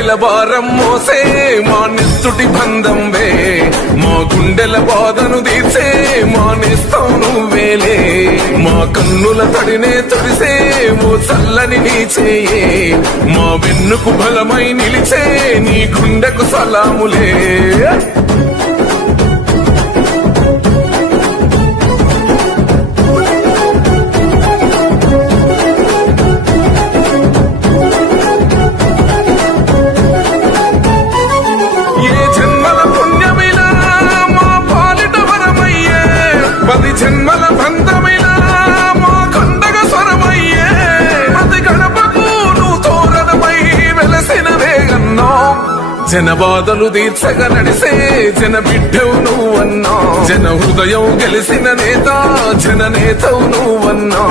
ఆశల భారం మోసే మా నిస్తుటి బంధంవే మా గుండెల బాధను తీర్చే మా నేస్తం నువ్వేలే మా కన్నుల తడినే తొడిసే ఓ చల్లని నీ చేయే మా వెన్నుకు బలమై నిలిచే నీ గుండెకు సలాములే జన్మల బంధమిలా మా కండగ స్వరమయ్యే ప్రతి గడపకు నువ్వు తోరణమై వెలసిన వేగన్నా జన బాధలు తీర్చగా నడిసే జన బిడ్డవు నువ్వన్నా జన హృదయం గెలిసిన నేత జన నేతవు నువ్వన్నా